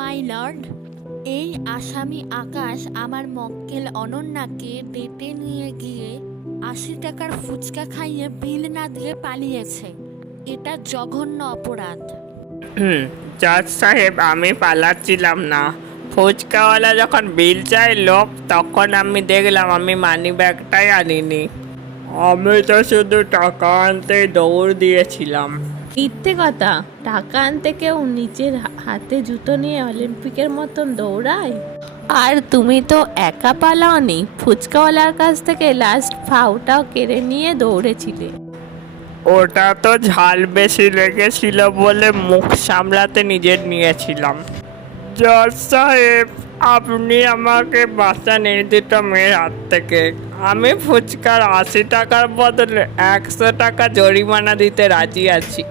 My lord, এই আসামি আকাশ আমার মক্কেল অনন্যাকে ডেটে নিয়ে গিয়ে ৮০ টাকার ফুচকা খাইয়ে বিল না দিয়ে পালিয়েছে। এটা জঘন্য অপরাধ। জজ সাহেব, আমি পালাচ্ছিলাম না। ফুচকাওয়ালা যখন বিল চাইলো তখন আমি দেখলাম আমি মানি ব্যাগটাই আনিনি। আমি তো শুধু টাকা আনতে দৌড় দিয়েছিলাম। মিথ্যে কথা। টাকা আনতে কেউ নিজের হাতে জুতো নিয়ে অলিম্পিকের মতন দৌড়ায়? আর তুমি তো একা পালাওনি, ফুচকাওয়ালার কাছ থেকে লাস্ট ফাউটাও কেড়ে নিয়ে দৌড়েছিলে। ওটা তো ঝাল বেশি লেগেছিল বলে মুখ সামলাতে নিজের নিয়েছিলাম। জজ সাহেব, আপনি আমাকে বাঁচান এই দুটো মেয়ের হাত থেকে। আমি ফুচকার ৮০ টাকার বদলে ১০০ টাকা জরিমানা দিতে রাজি আছি।